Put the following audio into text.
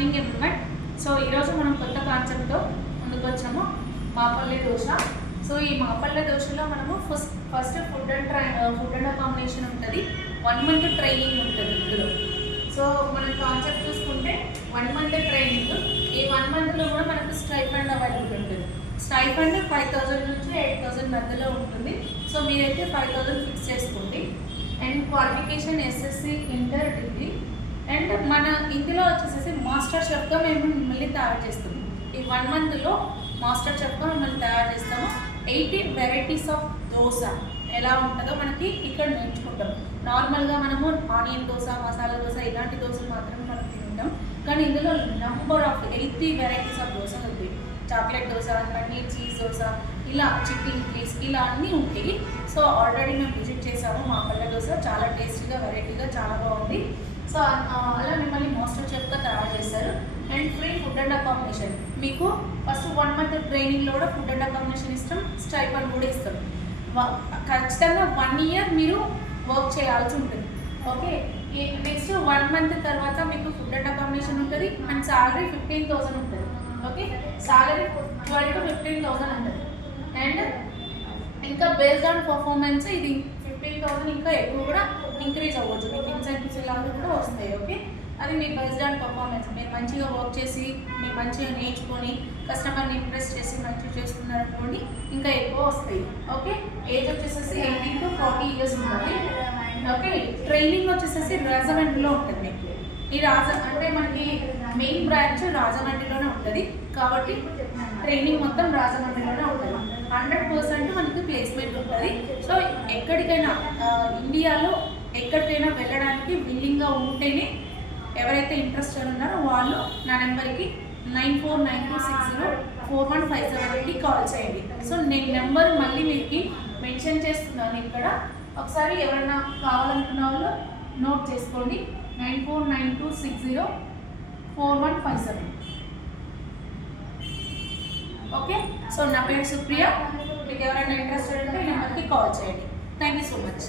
Morning everyone. So ఈరోజు మనం కొత్త కాన్సెప్ట్తో ముందుకు వచ్చాము, మాపల్లె దోశ. సో ఈ మాపల్లె దోశలో మనము ఫస్ట్ ఫుడ్ అండ్ అకామిడేషన్ ఉంటుంది, 1 month ట్రైనింగ్ ఉంటుంది ఇందులో. సో మన కాన్సెప్ట్ చూసుకుంటే 1 month ట్రైనింగ్. ఈ 1 monthలో కూడా మనకు స్టైఫండ్ అవైలబుల్ ఉంటుంది. స్టైఫండ్ 5,000 నుంచి 8,000 మధ్యలో ఉంటుంది. సో మీరైతే 5,000 ఫిక్స్ చేసుకోండి. And qualification SSC, inter, degree. And మన ఇందులో వచ్చేసి మాస్టర్ షెఫ్గా మేము మిమ్మల్ని తయారు చేస్తాము. ఈ 1 monthలో మాస్టర్ షెఫ్గా మిమ్మల్ని తయారు చేస్తాము. 80 వెరైటీస్ ఆఫ్ దోశ ఎలా ఉంటుందో మనకి ఇక్కడ నేర్చుకుంటాం. నార్మల్గా మనము ఆనియన్ దోశ, మసాలా దోశ ఇలాంటి దోశలు మాత్రమే మనం తింటాం. కానీ ఇందులో నంబర్ ఆఫ్ 80 వెరైటీస్ ఆఫ్ దోశలు ఉంటాయి. చాక్లెట్ దోశ, పన్నీర్ చీజ్ దోశ, ఇలా చికెన్ పీస్, ఇలా అన్నీ ఉంటాయి. సో ఆల్రెడీ మేము విజిట్ చేసాము మాపల్లె దోశ, చాలా టేస్టీగా, వెరైటీగా, చాలా బాగుంది. సో అలా మిమ్మల్ని మాస్టర్ షెఫ్గా తయారు చేస్తారు. And free food and accommodation. మీకు ఫస్ట్ 1 month ట్రైనింగ్లో కూడా ఫుడ్ అండ్ అకామిడేషన్ ఇస్తాం, స్టైఫండ్ కూడా ఇస్తాం. ఖచ్చితంగా 1 year మీరు వర్క్ చేయాల్సి ఉంటుంది. ఓకే, నెక్స్ట్ 1 month తర్వాత మీకు ఫుడ్ అండ్ అకామిడేషన్ ఉంటుంది. అండ్ సాలరీ 15,000 ఉంటుంది. ఓకే, సాలరీ 12 to 15,000 ఉంటుంది. అండ్ ఇంకా బేస్డ్ ఆన్ పర్ఫార్మెన్స్ ఇది 15,000 ఇంకా ఎక్కువ కూడా ఇంక్రీజ్ అవ్వచ్చు. మీకు ఇన్సెంటివ్స్ ఇలాంటివి కూడా వస్తాయి. ఓకే, అది మీ బేస్డ్ ఆన్ పర్ఫార్మెన్స్. మీరు మంచిగా వర్క్ చేసి, మీరు మంచిగా నేర్చుకొని, కస్టమర్ని ఇంప్రెస్ చేసి మంచిగా చేసుకున్నారనుకోండి, ఇంకా ఎక్కువ వస్తాయి. ఓకే, ఏజ్ వచ్చేసేసి 18 to 40 years ఉంటుంది. ఓకే, ట్రైనింగ్ వచ్చేసేసి రాజమండ్రిలో ఉంటుంది. మీకు ఈ అంటే మనకి మెయిన్ బ్రాంచ్ రాజమండ్రిలోనే ఉంటుంది కాబట్టి ట్రైనింగ్ మొత్తం రాజమండ్రిలోనే ఉంటుంది. 100% మనకి ప్లేస్మెంట్ ఉంటుంది. సో ఎక్కడికైనా ఇండియాలో ఎక్కడికైనా వెళ్ళడానికి విల్లింగ్గా ఉంటేనే, ఎవరైతే ఇంట్రెస్టెడ్ ఉన్నారో వాళ్ళు నా నెంబర్కి 9492604157కి కాల్ చేయండి. సో నేను నెంబర్ మళ్ళీ మీకు మెన్షన్ చేస్తున్నాను ఇక్కడ. ఒకసారి ఎవరైనా కావాలనుకున్న వాళ్ళు నోట్ చేసుకోండి, 9492604157. ఓకే, సో నా పేరు సుప్రియ. మీకు ఎవరైనా ఇంట్రెస్టెడ్ ఉంటే ఈ నెంబర్కి కాల్ చేయండి. Thank you so much.